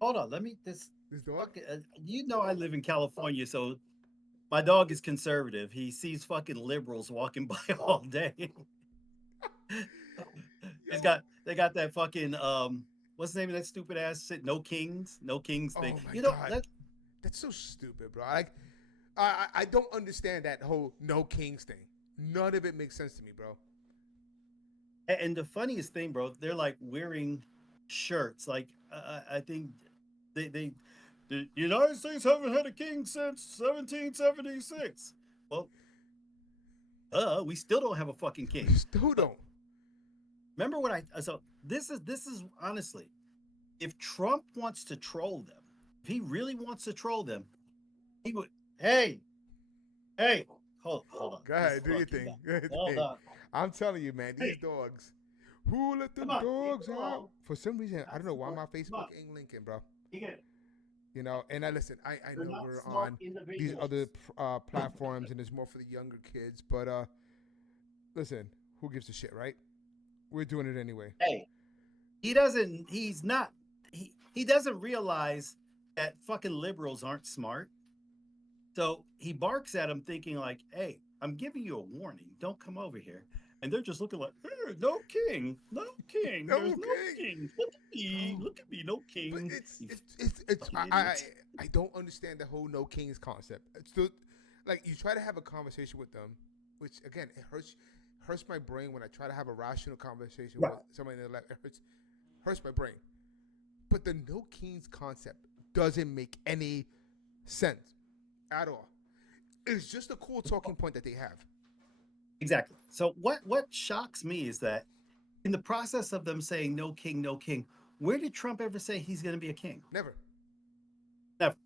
Hold on, let me this. This dog? Fucking, you know, I live in California, so my dog is conservative. He sees fucking liberals walking by all day. He's Yo. got they got that fucking what's the name of that stupid ass shit? No kings thing. Oh my You know god. that. That's so stupid, bro. Like, I don't understand that whole no kings thing. None of it makes sense to me, bro. And the funniest thing, bro, they're like wearing shirts. Like I think they the United States haven't had a king since 1776. Well, we still don't have a fucking king. Still But don't. remember what I so this is honestly, if Trump wants to troll them, if he really wants to troll them, he would. Hey, hey, hold on, Go this ahead, do your fucking guy. thing. Do your Hold thing. on. I'm telling you, man, these Hey, dogs. Who let the come on, leave dogs it out? alone. For some reason, I don't That's know the why word. my Come on, Facebook ain't linking, bro. you get it. You know, and I listen. I They're know not we're smart on these other individuals. platforms, and it's more for the younger kids. But listen, who gives a shit, right? We're doing it anyway. Hey, he doesn't. He's not. He doesn't realize that fucking liberals aren't smart. So he barks at him, thinking like, "Hey, I'm giving you a warning. Don't come over here." And they're just looking like, "No king, no king. There's no Okay, king. bro. Look at me, no But king. it's You it's fucking idiots." I don't understand the whole no kings concept. It's still like you try to have a conversation with them, which again it hurts my brain when I try to have a rational conversation with somebody in the left. It hurts my brain. But the no kings concept doesn't make any sense at all. It's just a cool talking point that they have. Exactly. So what shocks me is that in the process of them saying no king, no king, where did Trump ever say he's going to be a king? Never. Never.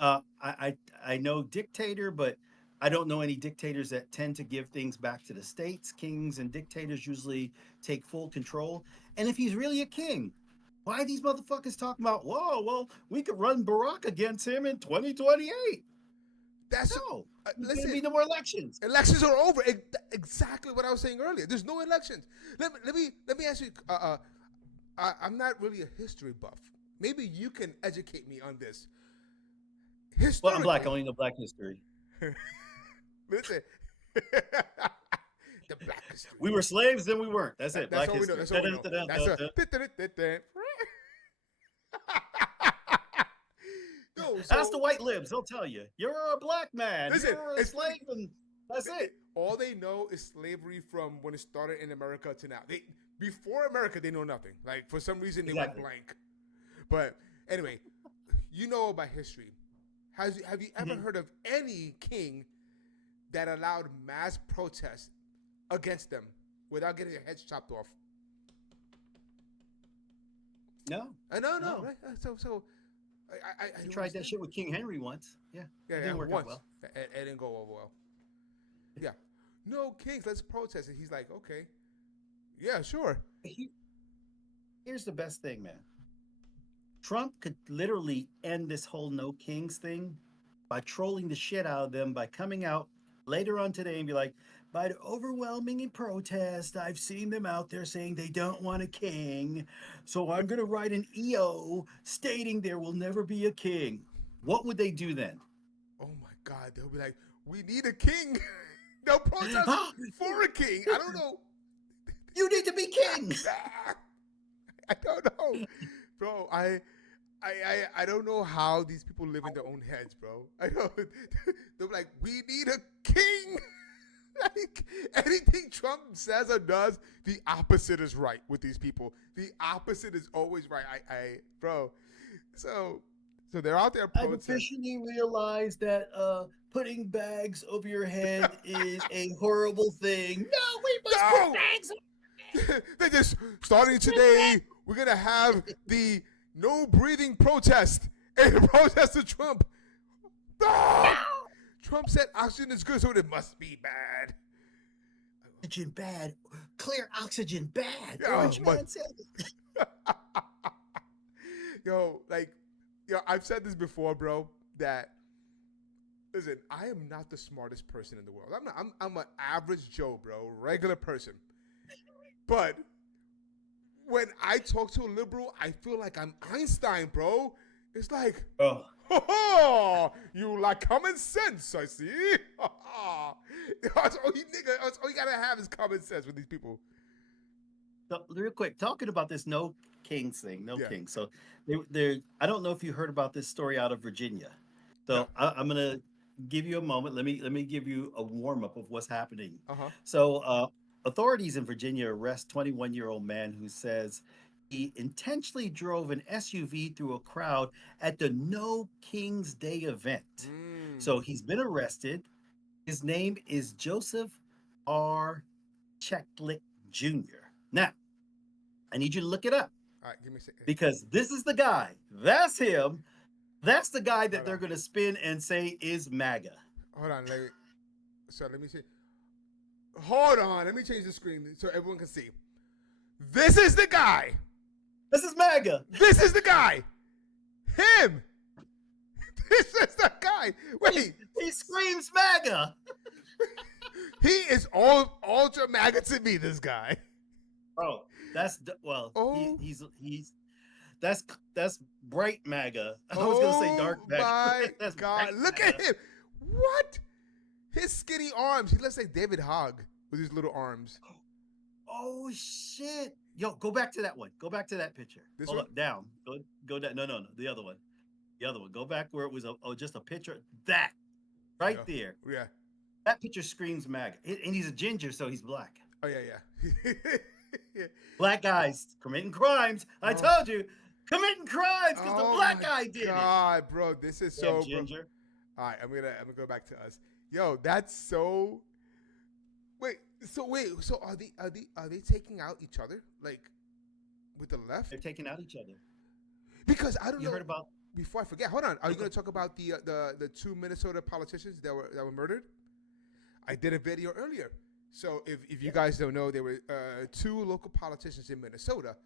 I know dictator, but I don't know any dictators that tend to give things back to the states. Kings and dictators usually take full control. And if he's really a king, why are these motherfuckers talking about? Whoa, well, we could run Barack against him in 2028. That's No, there's going to listen. be no more elections. Elections are over. Exactly what I was saying earlier. There's no elections. Let me ask you. I'm not really a history buff. Maybe you can educate me on this. Well, I'm black. I Historically, only know black history. listen. The Black We history. were slaves, then we weren't. That's it. That's Black all we know. history. That's all we know. That's a. No, Ask the so white libs. They'll tell you. You're a black man. listen. You're a It's slave, and that's it. all they know is slavery from when it started in America to now. They before America, they know nothing. Like for some reason, they went Exactly. blank. But anyway, you know about history. Have you ever Mhm. heard of any king that allowed mass protests against them without getting their heads chopped off? No, No, no, no. right? So I We don't tried that understand shit it. with King Henry once. Yeah, Yeah, that yeah, didn't work out once well. it didn't go over well. Yeah, no kings, let's protest. And he's like, okay, yeah, sure. Here's the best thing, man. Trump could literally end this whole no kings thing by trolling the shit out of them by coming out later on today and be like, by the overwhelming protest, I've seen them out there saying they don't want a king. So I'm going to write an EO stating there will never be a king. What would they do then? Oh my God, they'll be like, we need a king. They'll protest for a king. I don't know. You need to be king. I don't know, bro. I don't know how these people live in their own heads, bro. I know they're like, we need a king. Like anything Trump says or does, the opposite is right with these people. The opposite is always right. Bro. So, so they're out there I've protesting. officially realized that putting bags over your head is a horrible thing. No, we must put No, bags over they just starting today. We're gonna have the no breathing protest and protest to Trump. Ah! Trump said oxygen is good, so it must be bad. oxygen bad, clear oxygen bad. Yeah, Orange but man said it. like, I've said this before, bro. That listen, I am not the smartest person in the world. I'm not. I'm an average Joe, bro, regular person. But when I talk to a liberal, I feel like I'm Einstein, bro. It's like, Oh, oh, you like common sense, I see. That's all you nigga. That's all you gotta have is common sense with these people. so real quick, talking about this no kings thing, no Yeah. kings. So I don't know if you heard about this story out of Virginia. No. So I'm gonna give you a moment. Let me give you a warm up of what's happening. Uh huh. So authorities in Virginia arrest 21-year-old man who says he intentionally drove an SUV through a crowd at the No King's Day event. Mm. So he's been arrested. His name is Joseph R. Checklick Jr. Now, I need you to look it up All right. Give me a second. because this is the guy. That's him. That's the guy that Hold they're on. going to spin and say is MAGA. Hold on. Let me see. Hold on. Let me change the screen so everyone can see. This is the guy. This is MAGA. This is the guy. Him. This is the guy. Wait. He screams MAGA. He is all ultra MAGA to me. This guy. Oh, well, Oh. he's that's bright MAGA. I was going to say Oh dark MAGA. my That's God! bright Look MAGA. at him. What? His skinny arms. He looks like David Hogg with his little arms. Oh shit. Yo, go back to that one. Go back to that picture. This Hold one? up, down. Go down. No, the other one. The other one. Go back where it was just a picture. That right Yeah. there. Yeah. That picture screams MAGA. And he's a ginger, so he's black. Oh yeah. Yeah. Black guys committing crimes. I Oh. told you, committing crimes because the black my guy did God, bro, this is it. so. Damn ginger. All right, I'm gonna go back to us. Yo, that's so. Wait, so are they taking out each other like with the left? They're taking out each other. Because I don't You know. heard about? Before I forget, hold on. Are you going to talk about the two Minnesota politicians that were murdered? I did a video earlier. So if you guys don't know, there were two local politicians in Minnesota.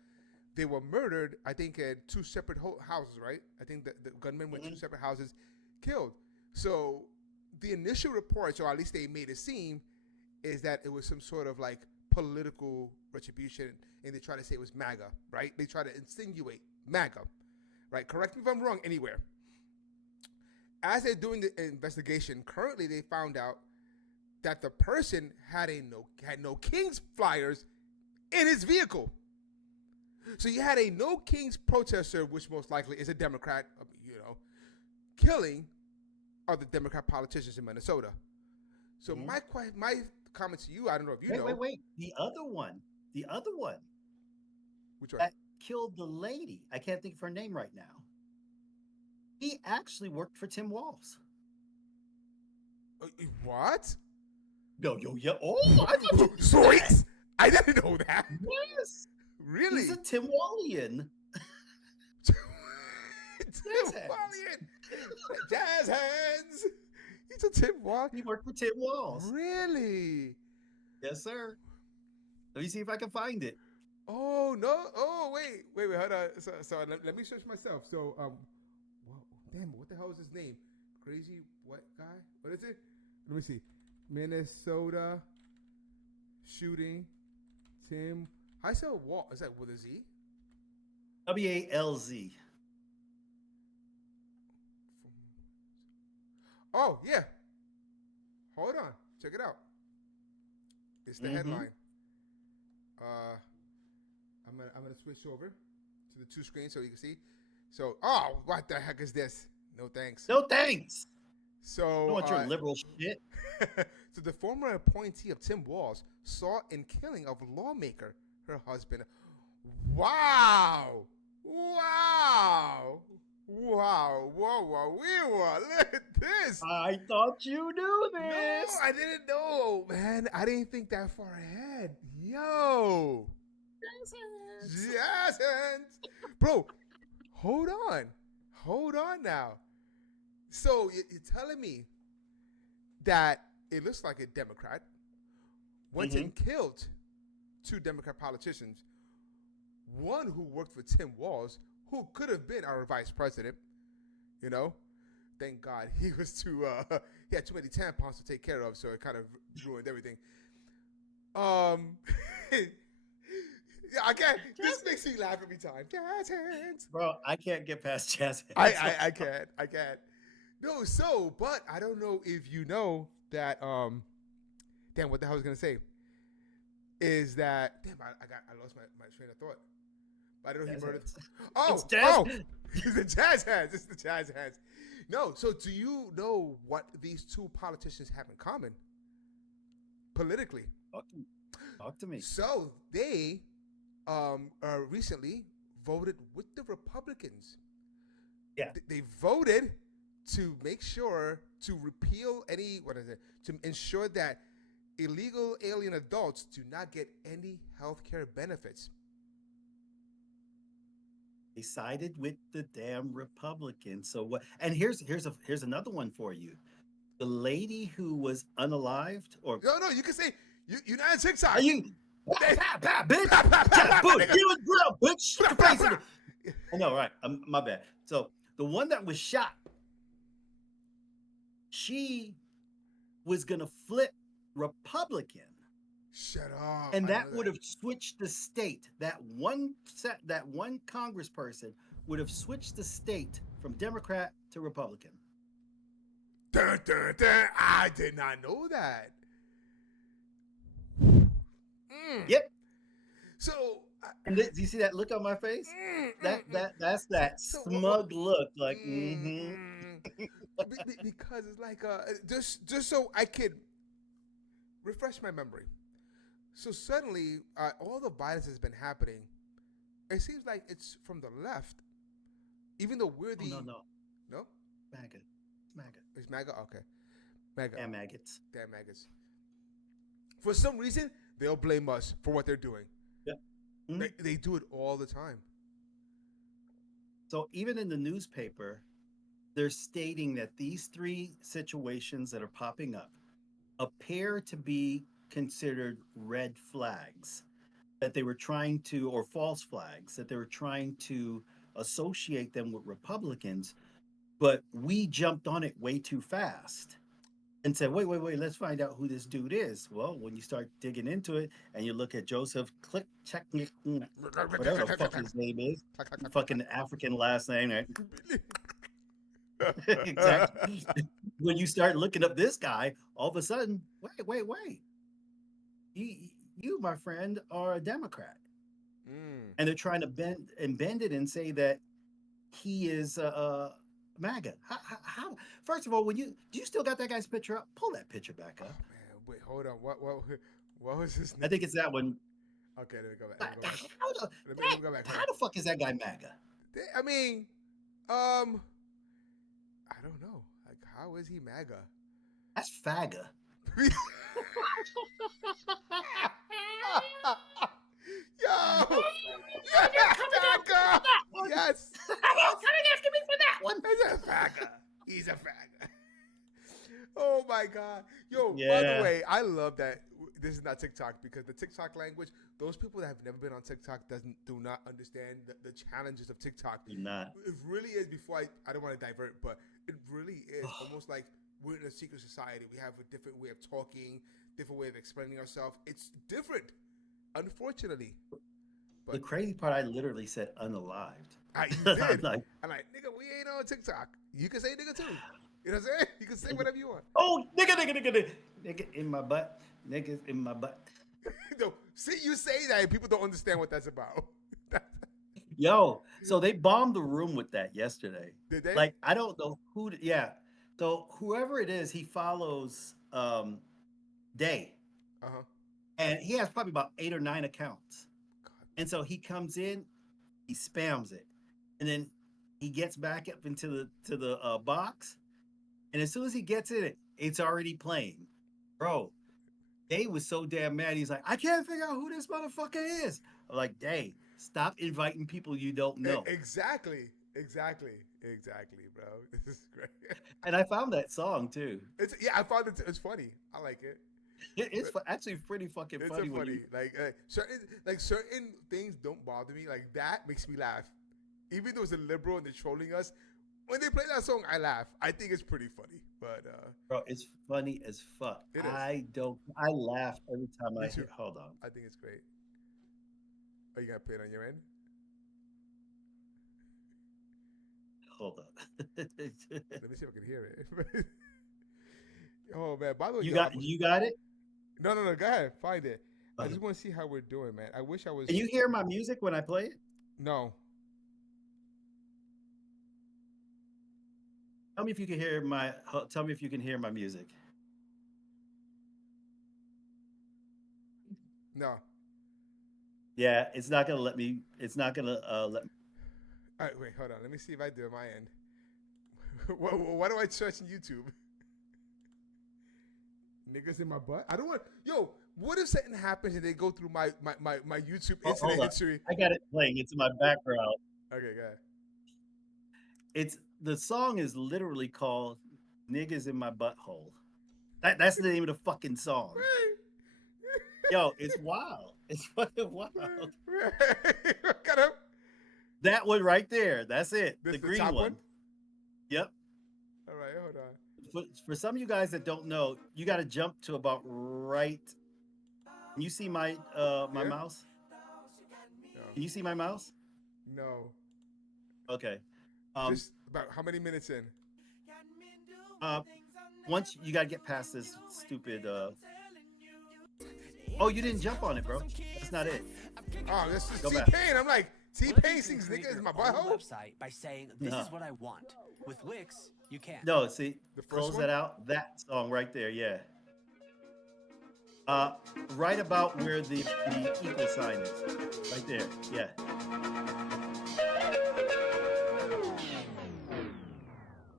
They were murdered, I think, in two separate houses, right? I think the gunmen went two separate houses, killed. So the initial reports, or at least they made it seem, is that it was some sort of like political retribution, and they try to say it was MAGA, right? They try to insinuate MAGA, right? Correct me if I'm wrong anywhere. As they're doing the investigation, currently they found out that the person had no Kings flyers in his vehicle. So you had a no Kings protester, which most likely is a Democrat, killing other Democrat politicians in Minnesota. So my comment to you, I don't know if you know. Wait. The other one. Which one? That killed the lady. I can't think of her name right now. He actually worked for Tim Walz. What? Yo. Oh, I thought you Sweet. I didn't know that. Yes. Really? He's a Tim Wallian. Jazz hands. He's a Tim Walz. He worked for Tim Walz. Really? Yes, sir. Let me see if I can find it. Oh no! Oh wait! Hold on. So let me search myself. So damn! What the hell is his name? Crazy what guy? What is it? Let me see. Minnesota shooting. Tim. I said Walt. Is that with a Z? WALZ. Oh yeah. Hold on. Check it out. It's the headline. I'm gonna switch over to the two screens so you can see. So, oh, what the heck is this? No thanks. No thanks. So, I don't want your liberal shit. So the former appointee of Tim Walz sought in killing of lawmaker, her husband. Wow! Whoa! Look at this. I thought you knew No, this. I didn't know, man. I didn't think that far ahead. Yo. Yes, hands. Bro, hold on now. So you're telling me that it looks like a Democrat went and killed two Democrat politicians, one who worked for Tim Walz, who could have been our vice president, Thank God he was he had too many tampons to take care of, so it kind of ruined everything. Yeah, I can't. This Jazz makes me laugh every time. Jazz hands. Bro, I can't get past jazz I, hands. I I can't. I can't. No, so but I don't know if you know that damn what the hell I was gonna say is that damn I lost my train of thought. But I don't know he Jazz murdered. hands. It's Oh, jazz. oh, it's the jazz hands. It's the jazz hands. No, so do you know what these two politicians have in common politically? Talk to me. Talk to me. So they recently voted with the Republicans. Yeah. They voted to make sure to repeal any what is it to ensure that illegal alien adults do not get any health care benefits. They sided with the damn Republicans. So what? And here's another one for you. The lady who was unalived, or No, no, you can say you're not on are TikTok. you? They, Bitch, pa, pa, pa, tap, pa, boom, nigga. get with grill, bitch, shut Pa, your pa, face. pa. I know, right? My bad. So the one that was shot, she was gonna flip Republican, Shut up! and I didn't that know would that. have switched the state. That one congressperson would have switched the state from Democrat to Republican. Dun, dun, dun. I did not know that. Mm. Yep. So, And do you see that look on my face? That's that so smug look. Like, mm-hmm. because it's like just so I could refresh my memory. So suddenly, all the violence has been happening. It seems like it's from the left, even though we're Oh the no, no. maggot, maggot, It's MAGA. Okay, MAGA. and maggots. Damn maggots. For some reason, they'll blame us for what they're doing. Yeah. Mm-hmm. They do it all the time. So even in the newspaper, they're stating that these three situations that are popping up appear to be considered red flags that they were trying to, or false flags that they were trying to associate them with Republicans, but we jumped on it way too fast and said, wait, let's find out who this dude is. Well, when you start digging into it and you look at Joseph Click Check, whatever the fuck his name is, fucking African last name, right? Exactly. When you start looking up this guy, all of a sudden, wait. You, my friend, are a Democrat. And they're trying to bend it and say that he is MAGA. How? First of all, do you still got that guy's picture up? Pull that picture back Oh up. man, wait, hold on. What was his name? I think it's that one. Okay, let me go back. Let me go back. Let me go back. How the fuck is that guy MAGA? I mean, I don't know. Like, how is he MAGA? That's FAGA. Yo, that one. yes, Coming after me for that one. he's a faggot. He's a faggot. Oh my god, yo. By Yeah. the way, I love that this is not TikTok because the TikTok language. Those people that have never been on TikTok do not understand the challenges of TikTok. Do not. It really is. Before I don't want to divert, but it really is almost like we're in a secret society. We have a different way of talking, different way of explaining ourselves. It's different, unfortunately. But The crazy part, I literally said unalived. you I'm did. like, I'm like, nigga, we ain't on TikTok. You can say nigga too. You know what I'm saying? You can say whatever you want. oh, nigga in my butt, niggas in my butt. No, see, you say that and people don't understand what that's about. Yo, so they bombed the room with that yesterday. Did they? Like, I don't know who. Yeah, so whoever it is, he follows Day, Uh-huh. and he has probably about 8 or 9 accounts. God. And so he comes in, he spams it, and then he gets back up into the box, and as soon as he gets in it, it's already playing. Bro, Day was so damn mad. He's like, I can't figure out who this motherfucker is. I'm like, Day, stop inviting people you don't know. Exactly, bro. This is great. And I found that song too. Yeah, I found it. It's funny. I like it. It's actually pretty fucking It's funny. so funny. Certain things don't bother me. Like that makes me laugh. Even though it's a liberal and they're trolling us, when they play that song, I laugh. I think it's pretty funny. But Bro, it's funny as fuck. It is. I laugh every time Me I too. hear. Hold on. I think it's great. Are you gonna play it on your end? Hold on. Let me see if I can hear it. Oh man! By the way, You yo, got you got it? no, no, no. Go ahead, find it. I Uh, just want to see how we're doing, man. I wish I was. Can you hear my music when I play it? No. Tell me if you can hear my. Tell me if you can hear my music. No. Yeah, it's not gonna let me. It's not gonna let. All right, wait, hold on. Let me see if I do it my end. Why do I search in YouTube? Niggas in my butt. I don't want. Yo, what if something happens and they go through my YouTube Oh, incident hold on. history? I got it playing. It's in my background. Okay, go ahead. It's the song is literally called "Niggas in My Butthole." That's the name of the fucking song. Yo, it's wild. It's fucking wild. Got him. That one right there. That's it. This The the green top one. one? Yep. All right, hold on. For some of you guys that don't know, you got to jump to about right. Can you see my my Yeah? mouse? No. Can you see my mouse? No. Okay. Just about how many minutes in? Uh, once you got to get past this stupid. Oh, you didn't jump on it, bro. That's not it. Oh, this is Go back. T-Pain. I'm like, T-Pain sings niggas in my butthole? website by saying this No. is what I want. With Wix, you can't. No, see, The first close one? that out. That song right there, yeah. Right about where the equal sign is, right there, yeah.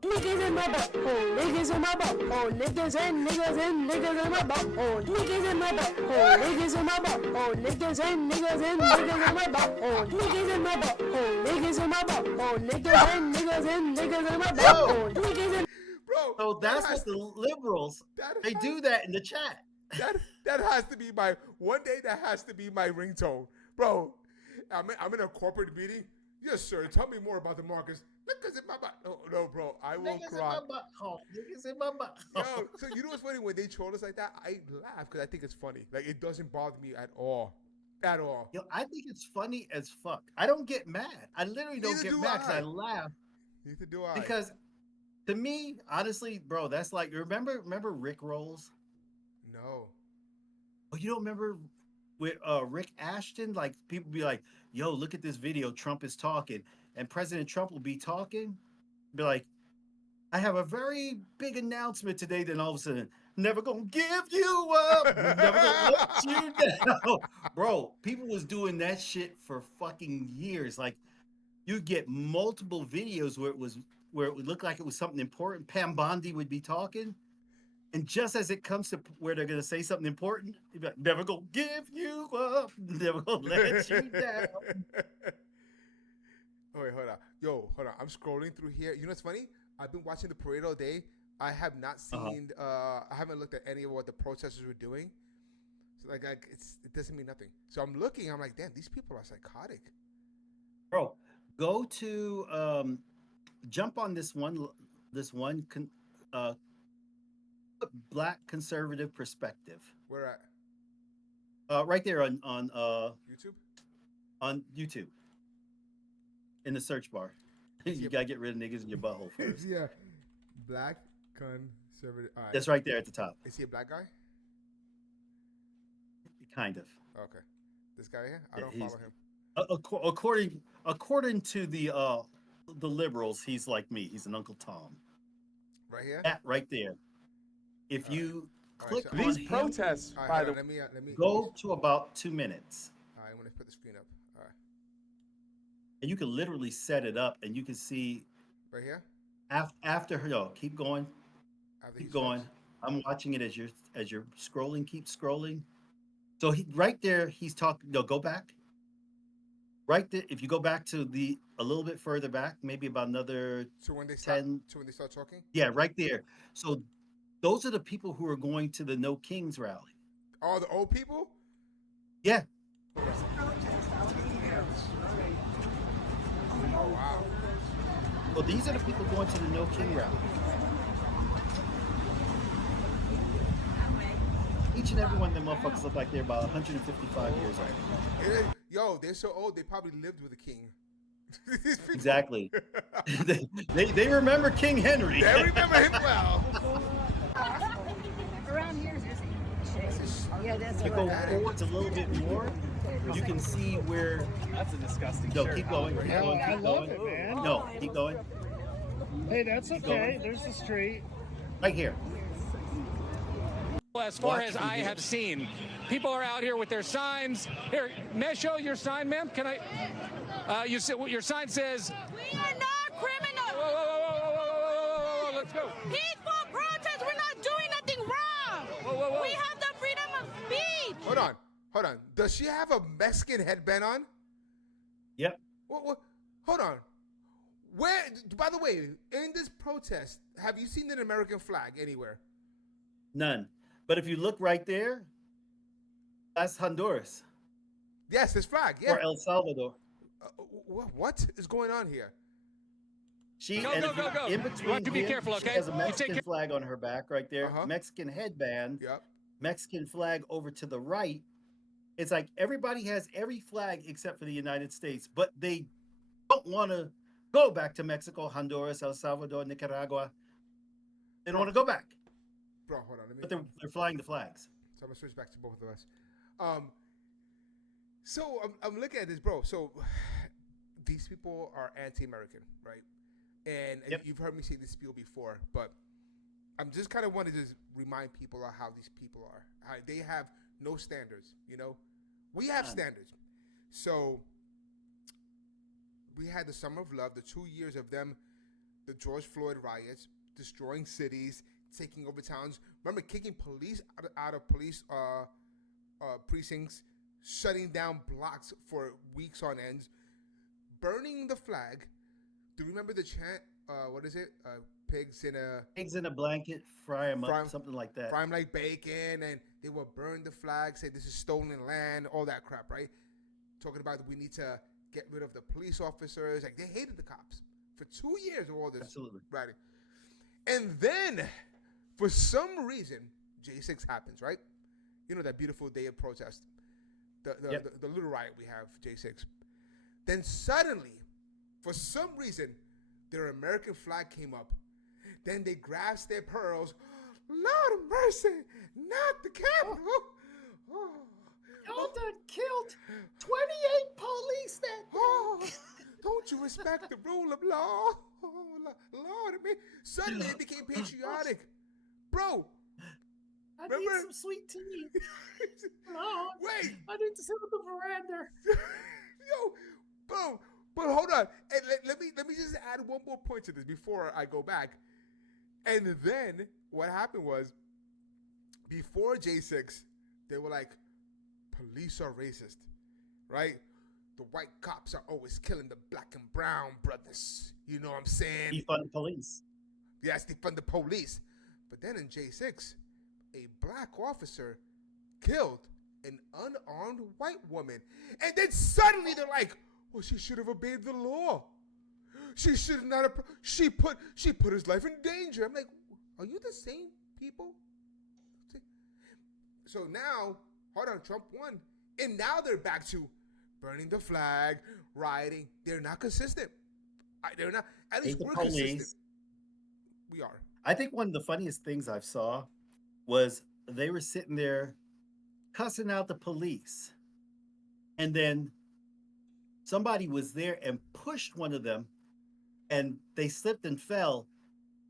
Niggas in my butthole, niggas in my butthole, niggas and niggas in my butthole, niggas in my butthole, niggas in my butthole, niggas and niggas in my butthole, niggas in my butthole, niggas in my butthole, niggas and niggas in my butthole, niggas in. Bro, So that's what the liberals, they do that in the chat. That has to be my one day. That has to be my ringtone, bro. I'm in a corporate meeting. Yes, sir. Tell me more about the markets. Niggas in my butt. No, bro. I will Niggas cry. in my butthole, niggas in my butthole. Yo, so you know what's funny? When they troll us like that, I laugh because I think it's funny. Like, it doesn't bother me at all. At all. Yo, I think it's funny as fuck. I don't get mad. I literally don't Neither get do mad because I. I laugh. Neither do I. Because to me, honestly, bro, that's like, remember Rick Rolls? No. Oh, you don't remember with Rick Ashton? Like, people be like, yo, look at this video, Trump is talking. And President Trump will be talking, be like, I have a very big announcement today. Then all of a sudden, never gonna give you up, never gonna let you down. Bro, people was doing that shit for fucking years. Like, you get multiple videos where it would look like it was something important. Pam Bondi would be talking. And just as it comes to where they're gonna say something important, you'd be like, never gonna give you up, never gonna let you down. Oh, wait, hold on. Yo, hold on. I'm scrolling through here. You know what's funny? I've been watching the parade all day. I have not seen. I haven't looked at any of what the protesters were doing. So like, it doesn't mean nothing. So I'm looking. I'm like, damn, these people are psychotic. Bro, go to jump on this one Black conservative perspective. Where at? Right there on YouTube? on YouTube. In the search bar. You gotta get rid of niggas in your butthole first. Yeah. Black conservative. All right. That's right there at the top. Is he a black guy? Kind of. Okay. This guy here? I don't He's- follow him. According to the liberals, he's like me. He's an Uncle Tom. Right here? That right there. If you click so- on These him, protests, All right, by hold the on, let me go to about 2 minutes. All right, I'm gonna put the screen up. All right. And you can literally set it up and you can see Right here? after keep going. After he Keep going. starts. I'm watching it as you're scrolling, keep scrolling. So right there, he's talking. No, go back. Right there, if you go back to a little bit further back, maybe about another So when they start, 10. so when they start talking? Yeah, right there. So those are the people who are going to the No Kings rally. Oh, the old people? Yeah. Oh wow. Well, these are the people going to the No King rally. Each and every one of them motherfuckers look like they're about 155 years old. Yo, they're so old. They probably lived with a king. These people- Exactly. they remember King Henry. They remember him well. Around here is yeah, that's If you go forwards a little bit more, you can see where. That's a disgusting No, shirt. keep going. Keep Yeah, going. I Keep love going. it, man. No, keep going. Hey, that's Keep okay. going. There's the street. Right here. As far Watch as the I video. have seen, people are out here with their signs. Here, may I show your sign, ma'am? Can I? Your sign says. We are not criminals. Whoa, whoa, whoa, whoa, whoa, whoa, whoa, let's go. Peaceful protest. We're not doing nothing wrong. Whoa, whoa, whoa. We have the freedom of speech. Hold on. Does she have a Mexican headband on? Yep. What? Hold on. Where? By the way, in this protest, have you seen an American flag anywhere? None. But if you look right there, that's Honduras Yes, this flag. Yeah. or El Salvador. What is going on here? She Go, and go, if you- go, go. in You between have to be here, careful, she okay? has a You take Mexican care- flag on her back right there. Uh-huh. Mexican headband. Yep. Mexican flag over to the right. It's like everybody has every flag except for the United States, but they don't want to go back to Mexico, Honduras, El Salvador, Nicaragua. They don't want to go back, Bro, hold on. Let me. but they're flying the flags. So I'm gonna switch back to both of us. So I'm looking at this, bro. So these people are anti-American, right? And Yep. you've heard me say this spiel before, but I'm just kind of want to just remind people of how these people are. How they have no standards, you know. We have None. standards. So we had the Summer of Love, the 2 years of them, the George Floyd riots, destroying cities, taking over towns. Remember kicking police out of police precincts, shutting down blocks for weeks on end, burning the flag. Do you remember the chant? What is it? Pigs in a Eggs in a blanket, fry them Fry 'em- up, something like that. fry 'em like bacon, and they will burn the flag, say this is stolen land, all that crap, right? Talking about we need to get rid of the police officers. Like they hated the cops for 2 years of all this Absolutely. writing. And then, for some reason, J6 happens, right? You know that beautiful day of protest, the Yep. the little riot we have, J6. Then suddenly, for some reason, their American flag came up. Then they grasped their pearls. Lord of mercy, not the Capitol. Oh. Y'all done killed 28 police that Oh, don't you respect the rule of law? Oh, Lord of me. Suddenly it became patriotic. Bro, I Remember? need some sweet tea. Lord, wait. I need to sit on the veranda. Yo, boom. But hold on. And let me just add one more point to this before I go back. And then what happened was, before J6, they were like, police are racist, right? The white cops are always killing the black and brown brothers. You know what I'm saying? Defund the police. Yes, defund the police. But then in J6, a black officer killed an unarmed white woman. And then suddenly they're like, well, she should have obeyed the law. She should not have, she put his life in danger. I'm like, are you the same people? So now, hold on, Trump won. And now they're back to burning the flag, rioting. They're not consistent. They're not, at least Hate the we're police. consistent. We are. I think one of the funniest things I saw was they were sitting there cussing out the police. And then somebody was there and pushed one of them, and they slipped and fell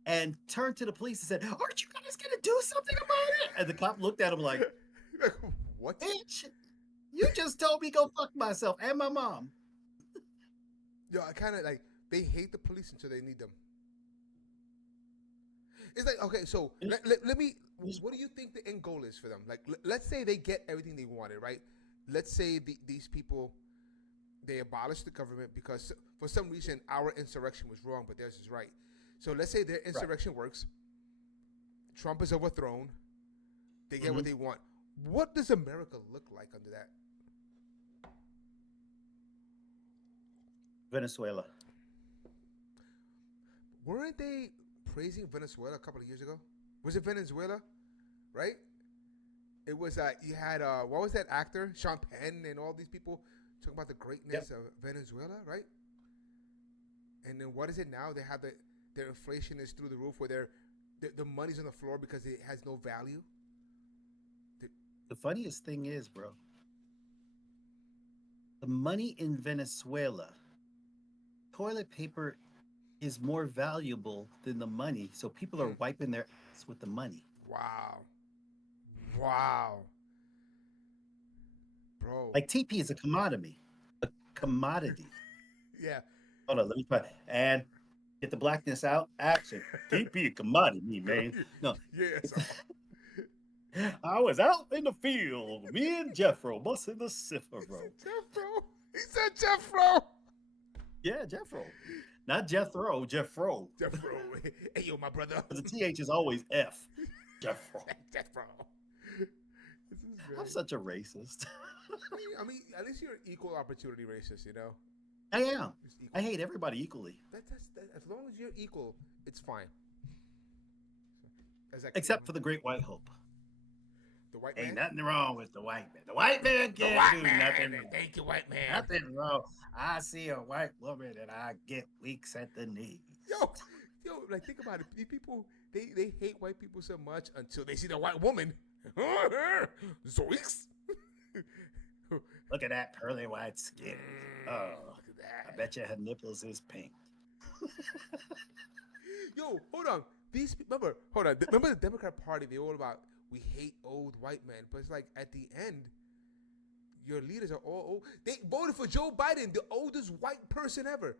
and turned to the police and said, aren't you guys going to do something about it? And the cop looked at him like, What? bitch, you just told me go fuck myself and my mom. Yo, I kind of like, they hate the police until they need them. It's like, okay, so let me, what do you think the end goal is for them? Like, let's say they get everything they wanted, right? Let's say these people, they abolish the government because for some reason our insurrection was wrong, but theirs is right. So let's say their insurrection works. Trump is overthrown. They get what they want. What does America look like under that? Venezuela. Weren't they praising Venezuela a couple of years ago? Was it Venezuela? Right? It was, you had, what was that actor? Sean Penn and all these people talking about the greatness of Venezuela, right? And then what is it now? They have their inflation is through the roof, where the money's on the floor because it has no value. The funniest thing is, bro, the money in Venezuela, toilet paper is more valuable than the money. So people are wiping their ass with the money. Wow, wow, bro. Like TP is a commodity. A commodity. Yeah, Hold on, let me try. And get the blackness out. Action. TP a commodity, man. No. yeah. So, I was out in the field. Me and Jeffro busting the Cifro. Jeffro. He said Jeffro. Yeah, Jeffro. Not Jethro, Jeffro. Jeffro. Hey, yo, my brother. The TH is always F. Jeffro. Jeffro. I'm such a racist. I mean, at least you're an equal opportunity racist, you know? I am. I hate everybody equally. As long as you're equal, it's fine. Except for the Great White Hope. The white Ain't man. nothing wrong with the white man. The white man can't do nothing wrong. Thank you, white man. Nothing wrong. I see a white woman and I get weak at the knees. Yo, like think about it. These people, they hate white people so much until they see the white woman. Zoinks. Look at that pearly white skin. Oh, Look at that. I bet you her nipples is pink. Yo, hold on. Remember the Democrat Party? They all about we hate old white men, but it's like at the end, your leaders are all old. They voted for Joe Biden, the oldest white person ever.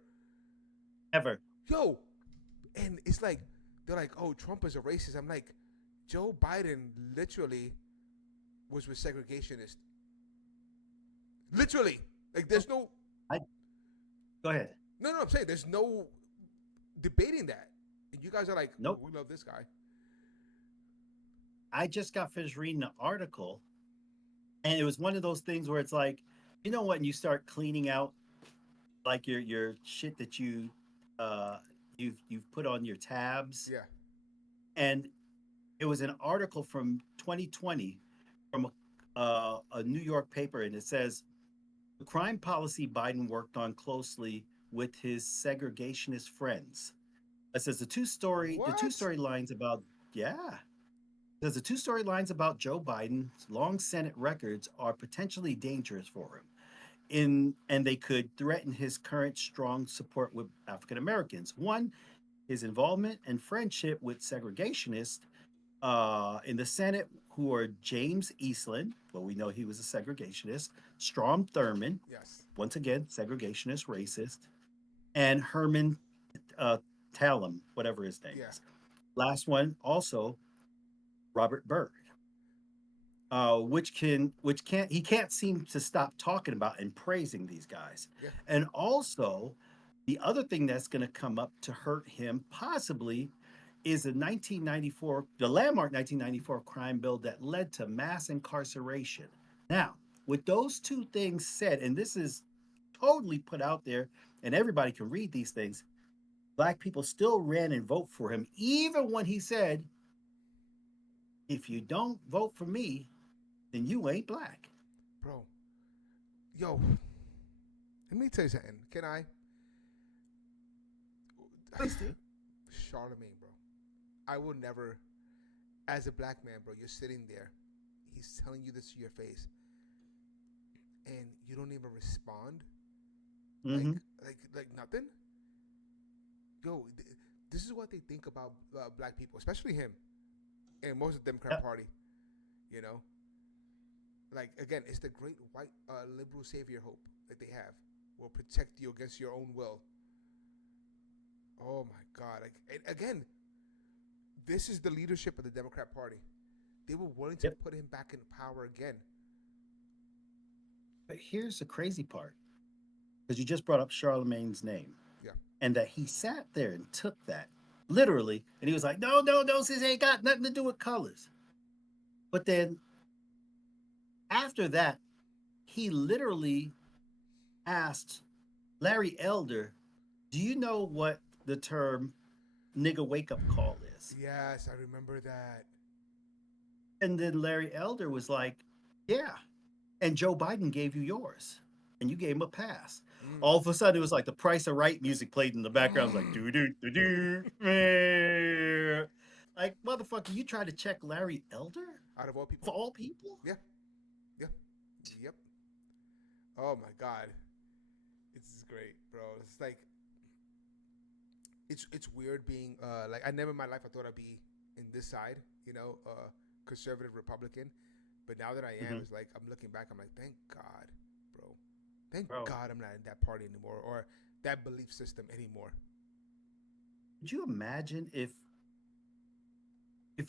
Ever. Yo, and it's like they're like, oh, Trump is a racist. I'm like, Joe Biden literally was with segregationists. Literally, like there's no. Go ahead. No, I'm saying there's no debating that. And you guys are like, nope, we love this guy. I just got finished reading an article, and it was one of those things where it's like, you know what, and you start cleaning out like your shit that you've put on your tabs. Yeah. And it was an article from 2020 from a New York paper, and it says the crime policy Biden worked on closely with his segregationist friends. It says the two storylines about There's the two storylines about Joe Biden's long Senate records are potentially dangerous for him, and they could threaten his current strong support with African Americans. One, his involvement and friendship with segregationists in the Senate, who are James Eastland, well, we know he was a segregationist, Strom Thurmond, yes, once again, segregationist, racist, and Herman Tallum, whatever his name is. Last one, also Robert Byrd, he can't seem to stop talking about and praising these guys. Yeah. And also, the other thing that's going to come up to hurt him possibly is the landmark 1994 crime bill that led to mass incarceration. Now, with those two things said, and this is totally put out there, and everybody can read these things, Black people still ran and vote for him, even when he said, if you don't vote for me, then you ain't Black. Bro, yo, let me tell you something. Can I? Please do. Charlemagne, bro. I will never, as a Black man, bro, you're sitting there. He's telling you this to your face. And you don't even respond? Mm-hmm. Like nothing? Yo, this is what they think about Black people, especially him. And most of the Democrat Party, you know, like again, it's the great white liberal savior hope that they have will protect you against your own will. Oh my God! Like and again, this is the leadership of the Democrat Party. They were willing to put him back in power again. But here's the crazy part, because you just brought up Charlemagne's name, and that he sat there and took that. Literally, and he was like, no, this ain't got nothing to do with colors. But then, after that, he literally asked Larry Elder, do you know what the term nigga wake-up call is? Yes, I remember that. And then Larry Elder was like, yeah, and Joe Biden gave you yours. and you gave him a pass. Mm. All of a sudden, it was like the Price of Right music played in the background. It was like doo doo doo doo. Like motherfucker, you tried to check Larry Elder Out of all people. for all people. Yeah. Yeah. Yep. Oh my God. It's great, bro. It's like it's weird being like I never in my life I thought I'd be in this side, conservative Republican. But now that I am, Mhm. it's like I'm looking back, I'm like, thank God, bro. Thank Bro, God I'm not in that party anymore or that belief system anymore. could you imagine if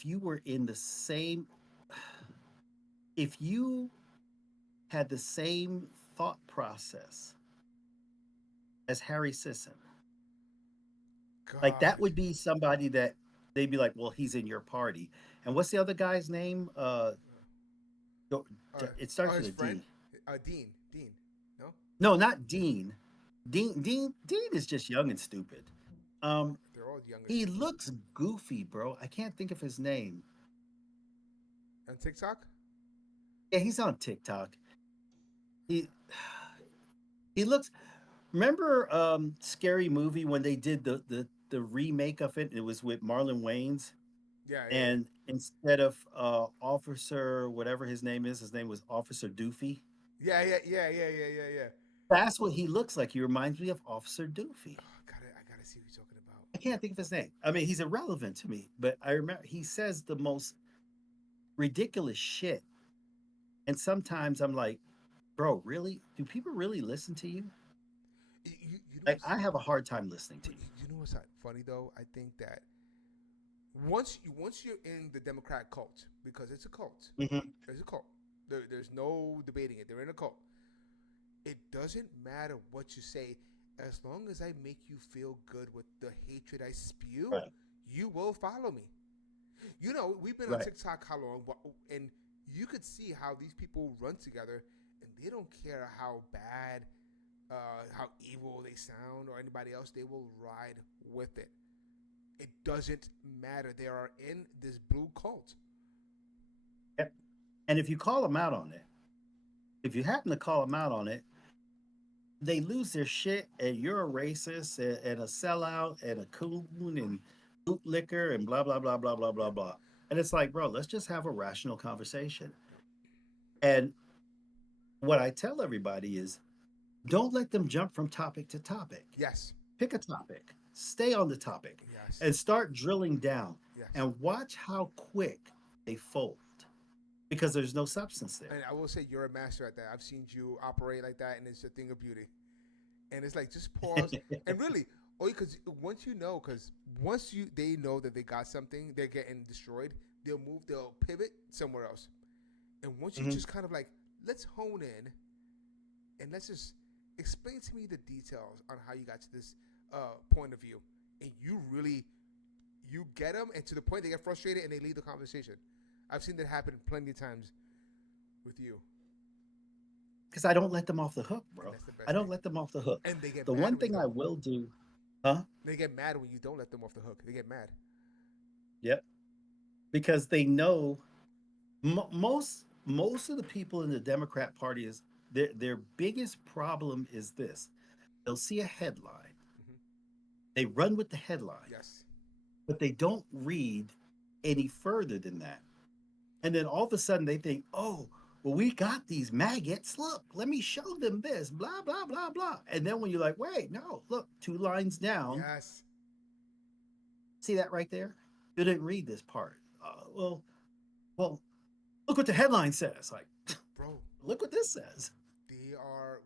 you were in the same if you had the same thought process as Harry Sisson? Like that God. would be somebody that they'd be like, well, he's in your party. And what's the other guy's name? Go- it starts His with a friend, D. Dean. No, No, not Dean. Dean is just young and stupid. Um, they're all young and he stupid. looks goofy, bro. I can't think of his name. On TikTok, Yeah, he's on TikTok. He he looks. Remember, Scary Movie when they did the remake of it? It was with Marlon Wayans, yeah, yeah, and instead of Officer whatever his name was Officer Doofy. yeah, yeah, yeah, yeah, yeah, yeah, yeah. That's what he looks like. He reminds me of Officer Doofy. Oh, I gotta see what you're talking about. I can't think of his name. I mean, he's irrelevant to me, but I remember he says the most ridiculous shit. And sometimes I'm like, bro, really? Do people really listen to you? You know Like, what's I have a hard time listening to but you. you know what's funny though? I think that once you're in the Democrat cult, because it's a cult, Mhm. there's a cult. There's no debating it. They're in a cult. It doesn't matter what you say, as long as I make you feel good with the hatred I spew, Right. you will follow me. We've been on Right. TikTok how long, and you could see how these people run together, and they don't care how bad, how evil they sound or anybody else. They will ride with it. It doesn't matter. They are in this blue cult. Yep. And if you call them out on it, if you happen to call them out on it, they lose their shit and you're a racist and a sellout and a coon and bootlicker and blah, blah, blah, blah, blah, blah, Yep. blah. And it's like, bro, let's just have a rational conversation. Yep. And what I tell everybody is don't let them jump from topic to topic. Yes. Pick a topic, stay on the topic, Yes. and start drilling down Yes. and watch how quick they fold because there's no substance there. And I will say you're a master at that. I've seen you operate like that, and it's a thing of beauty. And it's like just pause and really, because once they know that they got something, they're getting destroyed. They'll pivot somewhere else. And once you Mhm. just kind of like, let's hone in, and let's just explain to me the details on how you got to this point of view, and you get them, and to the point they get frustrated and they leave the conversation. I've seen that happen plenty of times with you, Because I don't let them off the hook, and bro. that's the I best don't thing. let them off the hook. And they get The mad one when you thing I don't. will do, huh? They get mad when you don't let them off the hook. They get mad. Yep. Because they know most of the people in the Democrat Party is their biggest problem is this. They'll see a headline, Hmm. they run with the headline, Yes. but they don't read any further than that. And then all of a sudden they think, oh, well, we got these maggots. Look, let me show them this, blah, blah, blah, blah. And then when you're like, wait, no, look, two lines down, Yes. see that right there? You didn't read this part. Well, look what the headline says. Like, Bro, look what this says.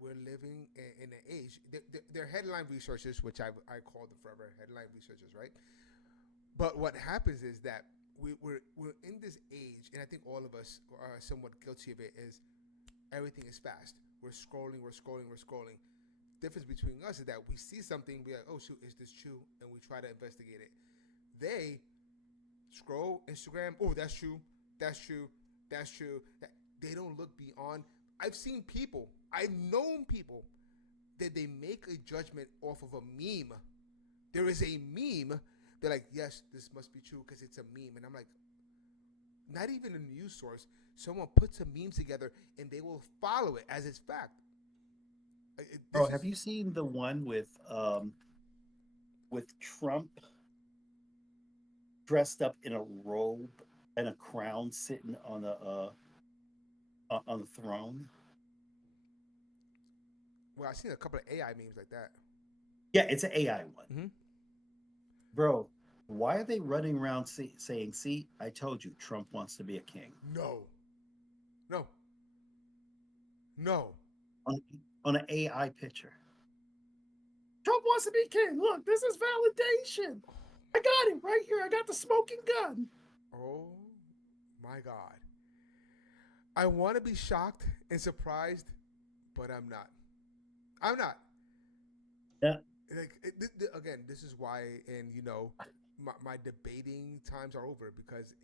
we're living in an age. They're headline researchers, which I call them forever headline researchers, right? But what happens is that we're in this age, and I think all of us are somewhat guilty of it. Is everything is fast. We're scrolling, we're scrolling, we're scrolling. Difference between us is that we see something, we're like, oh shoot, is this true? And we try to investigate it. They scroll Instagram. Oh, that's true. That's true. That's true. They don't look beyond. I've seen people. I've known people that they make a judgment off of a meme. There is a meme. They're like, yes, this must be true because it's a meme. And I'm like, not even a news source. Someone puts some memes together and they will follow it as it's fact. Bro, This have is you seen the one with Trump dressed up in a robe and a crown sitting on the throne? well, I've seen a couple of AI memes like that. Yeah, it's an AI one. Hmm. Bro, why are they running around saying, "See, I told you Trump wants to be a king." No, no, no. On on an AI picture. Trump wants to be king. Look, this is validation. I got it right here. I got the smoking gun. Oh my God. I want to be shocked and surprised, but I'm not. I'm not. Yeah. Like again, this is why, and my debating times are over because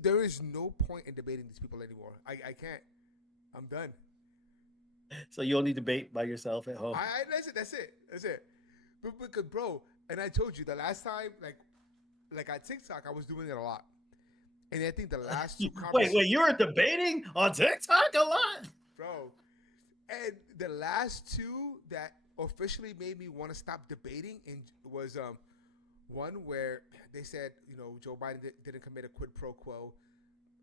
there is no point in debating these people anymore. I can't. I'm done. So you only debate by yourself at home. That's it. That's it. That's it. But because bro, and I told you the last time, like at TikTok, I was doing it a lot, and I think the last two Wait, conversations, you were debating on TikTok a lot? bro, and the last two that officially made me want to stop debating and was one where they said Joe Biden didn't commit a quid pro quo.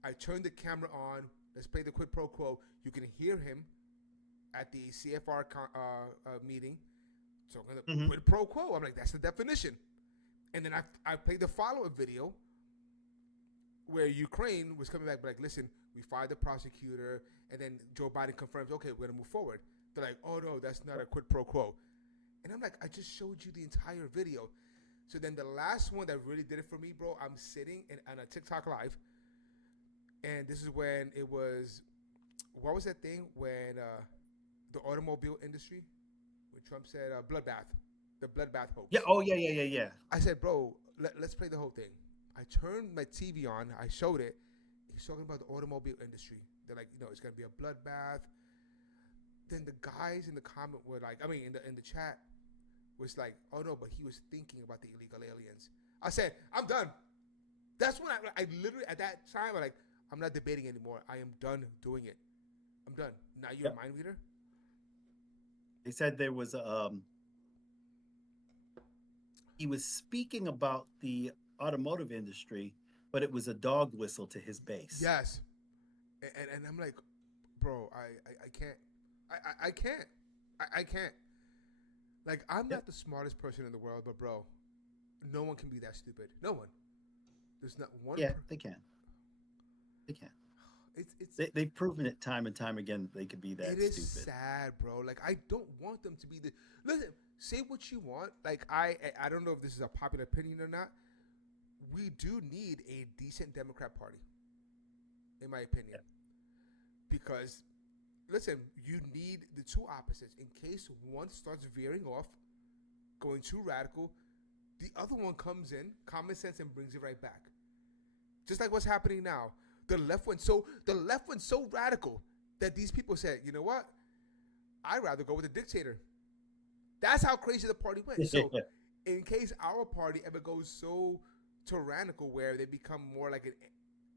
I turned the camera on. Let's play the quid pro quo. You can hear him at the CFR meeting. So I'm gonna Mhm. quid pro quo. I'm like, that's the definition. And then I played the follow-up video where Ukraine was coming back, like, listen, we fired the prosecutor, and then Joe Biden confirms, okay, we're gonna move forward. They're like, oh no, that's not a quid pro quo. And I'm like, I just showed you the entire video. So then the last one that really did it for me, bro, I'm sitting on a TikTok live, and this is when it was, what was that thing when the automobile industry, when Trump said bloodbath, the bloodbath Yeah. hoax. Oh, yeah. I said, bro, let's play the whole thing. I turned my TV on. I showed it. He's talking about the automobile industry. They're like, it's gonna be a bloodbath. Then the guys in the comment were like, I mean, in the chat was like, oh no, but he was thinking about the illegal aliens. I said, I'm done. That's when I literally at that time I'm like, I'm not debating anymore. I am done doing it. I'm done. Now you're a Yep. mind reader. They said there was he was speaking about the automotive industry, but it was a dog whistle to his base. Yes. And I'm like, bro, I can't. I can't. I can't. Like, I'm Yep. not the smartest person in the world, but bro, no one can be that stupid. No one. There's not one. Yeah, they can. They can. It's They've proven it time and time again that they could be that it is stupid. sad, bro. Like, I don't want them to be the. Listen, say what you want. Like, I don't know if this is a popular opinion or not. We do need a decent Democrat Party, in my opinion, because listen, you need the two opposites in case one starts veering off, going too radical. The other one comes in, common sense, and brings it right back. Just like what's happening now. The left went so radical that these people said, you know what? I'd rather go with a dictator. That's how crazy the party went. So in case our party ever goes so tyrannical where they become more like an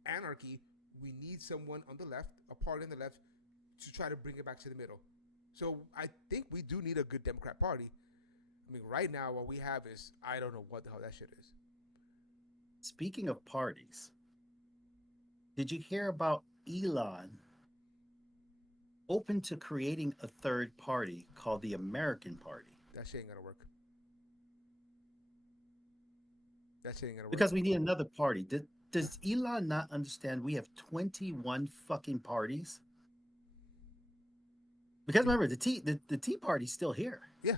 anarchy, we need someone on the left, a party on the left, to try to bring it back to the middle. So I think we do need a good Democrat Party. I mean, right now what we have is I don't know what the hell that shit is. Speaking of parties, did you hear about Elon open to creating a third party called the American Party? That shit ain't gonna work. That shit ain't gonna work. Because we need another party. Does Elon not understand we have 21 fucking parties? Because remember, the Tea Party's still here. Yeah.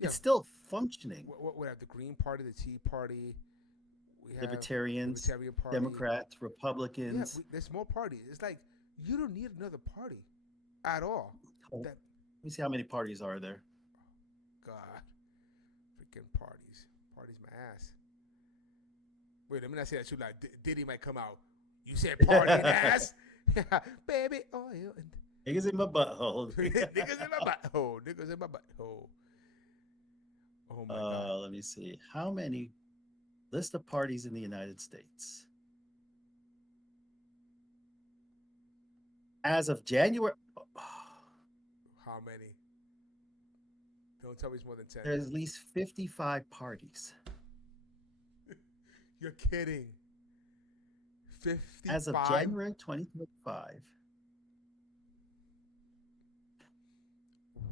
It's still functioning. We have the Green Party, the Tea Party. We have Libertarians, Libertarian Party. Democrats, Yeah, Republicans. there's more parties. It's like you don't need another party at all. Oh, That let me see how many parties are there. God, freaking parties, parties my ass. Wait, let me not say that too loud. Diddy might come out. You said party and ass, baby oil and Niggas in my butthole. niggas in my butthole. Niggas in my butthole. Oh my God. Let me see. How many list of parties in the United States? As of January, How many? Don't tell me it's more than 10. There's at least 55 parties. You're kidding. As of 55? January 2025.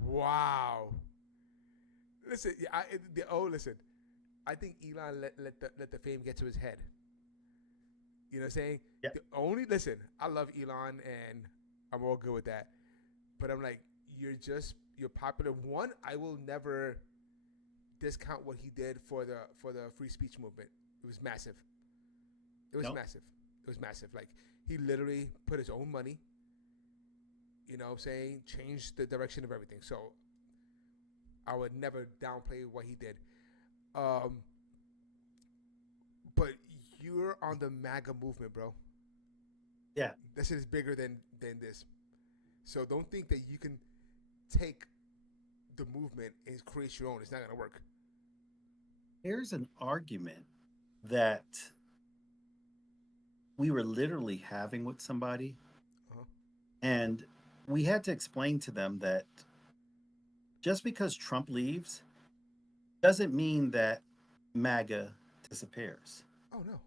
Wow. Listen, listen. I think Elon let the fame get to his head. You know what I'm saying? Yeah. Listen, I love Elon and I'm all good with that. But I'm like, you're popular. One, I will never discount what he did for the free speech movement. It was massive. It was Nope. massive. It was massive. Like, he literally put his own money, you know what I'm saying, changed the direction of everything. So I would never downplay what he did. But you're on the MAGA movement, bro. Yeah. That shit is bigger than this. So don't think that you can take the movement and create your own. It's not gonna work. Here's an argument that we were literally having with somebody, Uh-huh. and we had to explain to them that just because Trump leaves doesn't mean that MAGA disappears. Oh no,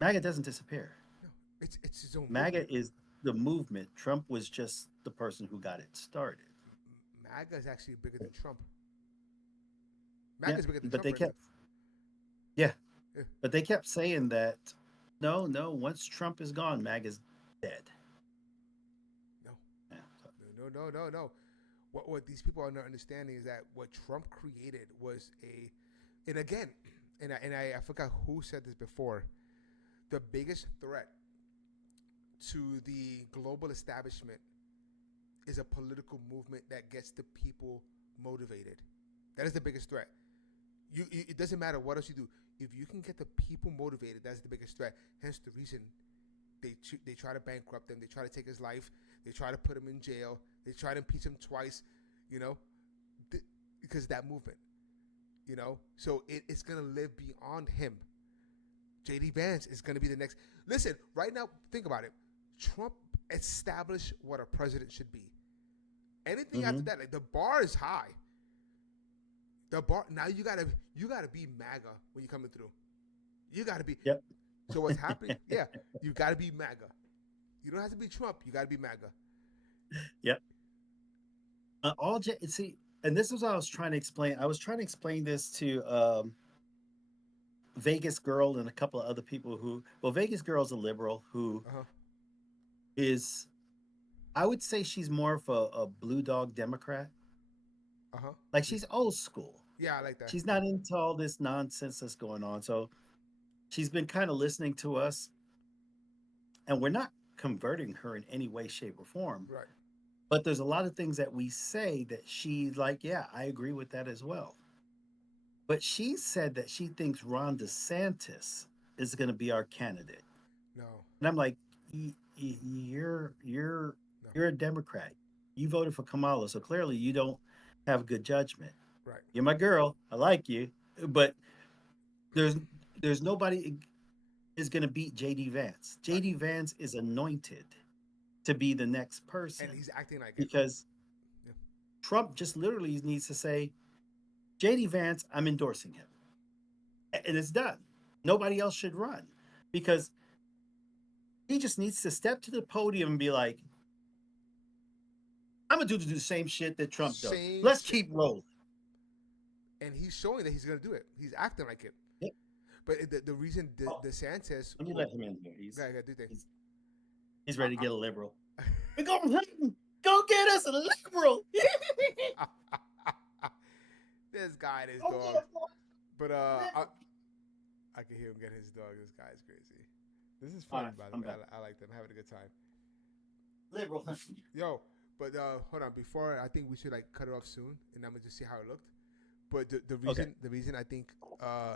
MAGA doesn't disappear. no. It's his own MAGA movement. is the movement. Trump was just the person who got it started. MAGA is actually bigger than Trump. Yeah, MAGA is bigger than but Trump. they right kept, now. yeah, Yeah. but they kept saying that no, once Trump is gone, MAGA's dead. No. Yeah, so- No. What these people are not understanding is that what Trump created was and again, I forgot who said this before. The biggest threat to the global establishment is a political movement that gets the people motivated. That is the biggest threat. It doesn't matter what else you do. If you can get the people motivated, that's the biggest threat. Hence the reason they try to bankrupt him. They try to take his life. They try to put him in jail. They try to impeach him twice, you know, because of that movement, you know. So it's going to live beyond him. J.D. Vance is going to be the next. Listen, right now, think about it. Trump established what a president should be. Anything after that, like, the bar is high. The bar now you gotta be MAGA when you're coming through. You gotta be. Yep. So what's happening? Yeah, you gotta be MAGA. You don't have to be Trump. You gotta be MAGA. Yep. See, and this is what I was trying to explain. I was trying to explain this to Vegas Girl and a couple of other people Vegas Girl's a liberal who Uh-huh. is, I would say she's more of a blue dog Democrat. Uh-huh. Like, she's old school. Yeah, I like that. She's not into all this nonsense that's going on. So she's been kind of listening to us, and we're not converting her in any way, shape, or form. Right. But there's a lot of things that we say that she's like, yeah, I agree with that as well. But she said that she thinks Ron DeSantis is going to be our candidate. No. And I'm like, you're a Democrat. You voted for Kamala, so clearly you don't have good judgment. Right. You're my girl. I like you, but there's nobody is going to beat JD Vance. JD Vance is anointed to be the next person, And he's acting like it. because Yeah. Trump just literally needs to say, JD Vance, I'm endorsing him, and it's done. Nobody else should run, because he just needs to step to the podium and be like, I'm gonna do the same shit that Trump does. Same Let's shit. keep rolling. And he's showing that he's gonna do it. He's acting like it. Yep. But the reason DeSantis. Let me let him in here. He's ready to get a liberal. We go get us a liberal. This guy and his dog. But I can hear him get his dog. This guy's crazy. This is fun, Alright, by the I'm way. back. I like them. Having a good time. Liberal. Yo, but hold on. Before, I think we should like cut it off soon, and I'm gonna just see how it looked. But the reason I think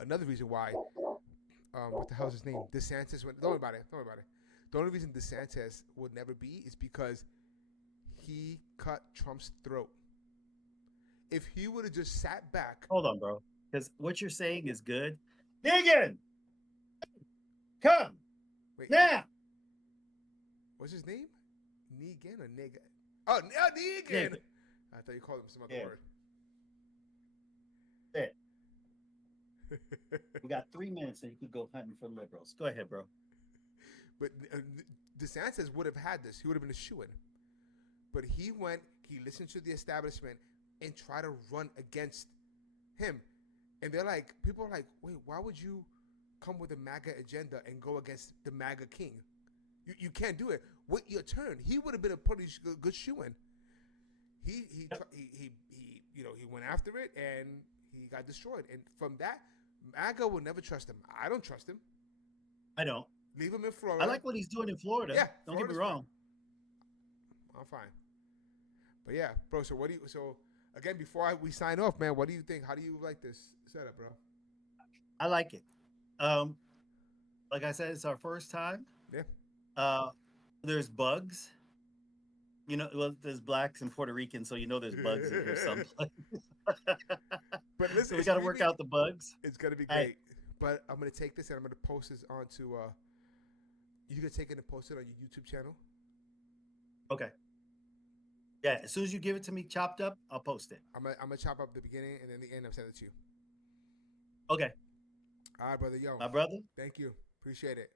another reason why what the hell is his name? DeSantis went. Don't worry about it. The only reason DeSantis would never be is because he cut Trump's throat. If he would have just sat back, Hold on, bro. Because what you're saying is good. Negan! Come! wait, Now! what's his name? Negan or Nigga? Oh, Negan. Negan. I thought you called him some other Yeah. word. It. We got 3 minutes, and you could go hunting for liberals. Go ahead, bro. But DeSantis would have had this. He would have been a shoo-in. But he went, he listened to the establishment and tried to run against him. And they're like, people are like, wait, why would you come with a MAGA agenda and go against the MAGA king? You can't do it. Wait your turn. He would have been a pretty good shoo-in. He went after it and he got destroyed. And from that, MAGA will never trust him. I don't trust him. I don't. Leave him in Florida. I like what he's doing in Florida. Yeah, Don't get me Florida's wrong. I'm fine. But yeah, bro. So what do you? So again, before we sign off, man, what do you think? How do you like this setup, bro? I like it. Like I said, it's our first time. Yeah. There's bugs. You know, well, there's blacks and Puerto Ricans, so you know there's bugs in here someplace. But listen, So we got to work out the bugs. It's gonna be Hey. great. But I'm gonna take this and I'm gonna post this onto. You can take it and post it on your YouTube channel. Okay. Yeah, as soon as you give it to me chopped up, I'll post it. I'm gonna chop up the beginning and then the end. I'm sending it to you. Okay. All right, brother. Yo, My brother. thank you. Appreciate it.